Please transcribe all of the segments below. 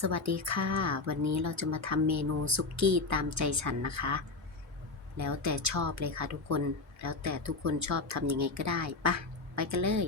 สวัสดีค่ะ วันนี้เราจะมาทำเมนูซุกี้ตามใจฉันนะคะ แล้วแต่ชอบเลยค่ะทุกคน แล้วแต่ทุกคนชอบทำยังไงก็ได้ปะไปกันเลย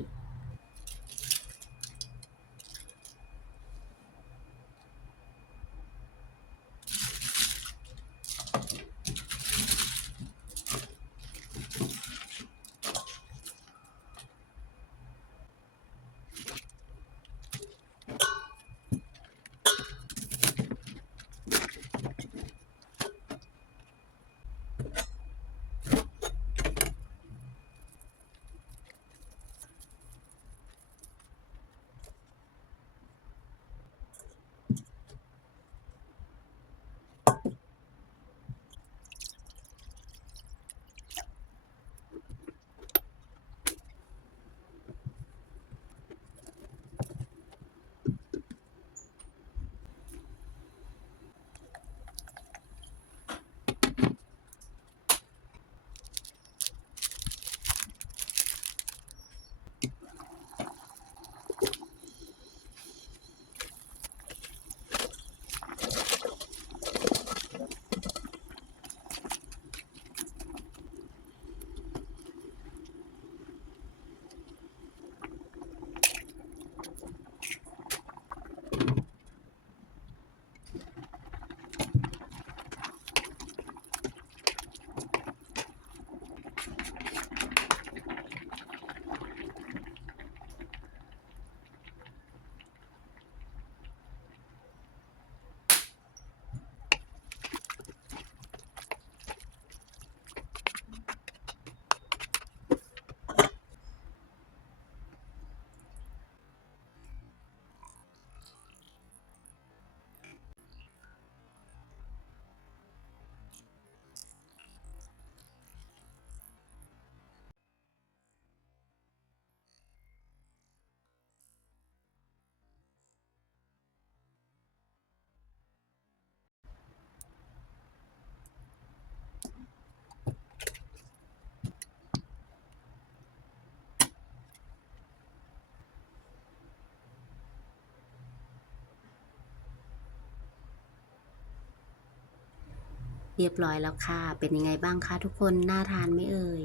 เรียบร้อยแล้วค่ะ เป็นยังไงบ้างคะทุกคน น่าทานไหมเอ่ย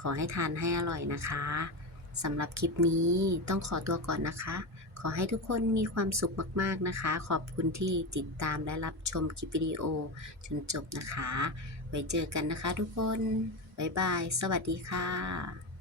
ขอให้ทานให้อร่อยนะคะสำหรับคลิปนี้ต้องขอตัวก่อนนะคะ ขอให้ทุกคนมีความสุขมากๆนะคะ ขอบคุณที่ติดตามและรับชมคลิปวิดีโอจนจบนะคะ ไว้เจอกันนะคะทุกคน บ๊ายบาย สวัสดีค่ะ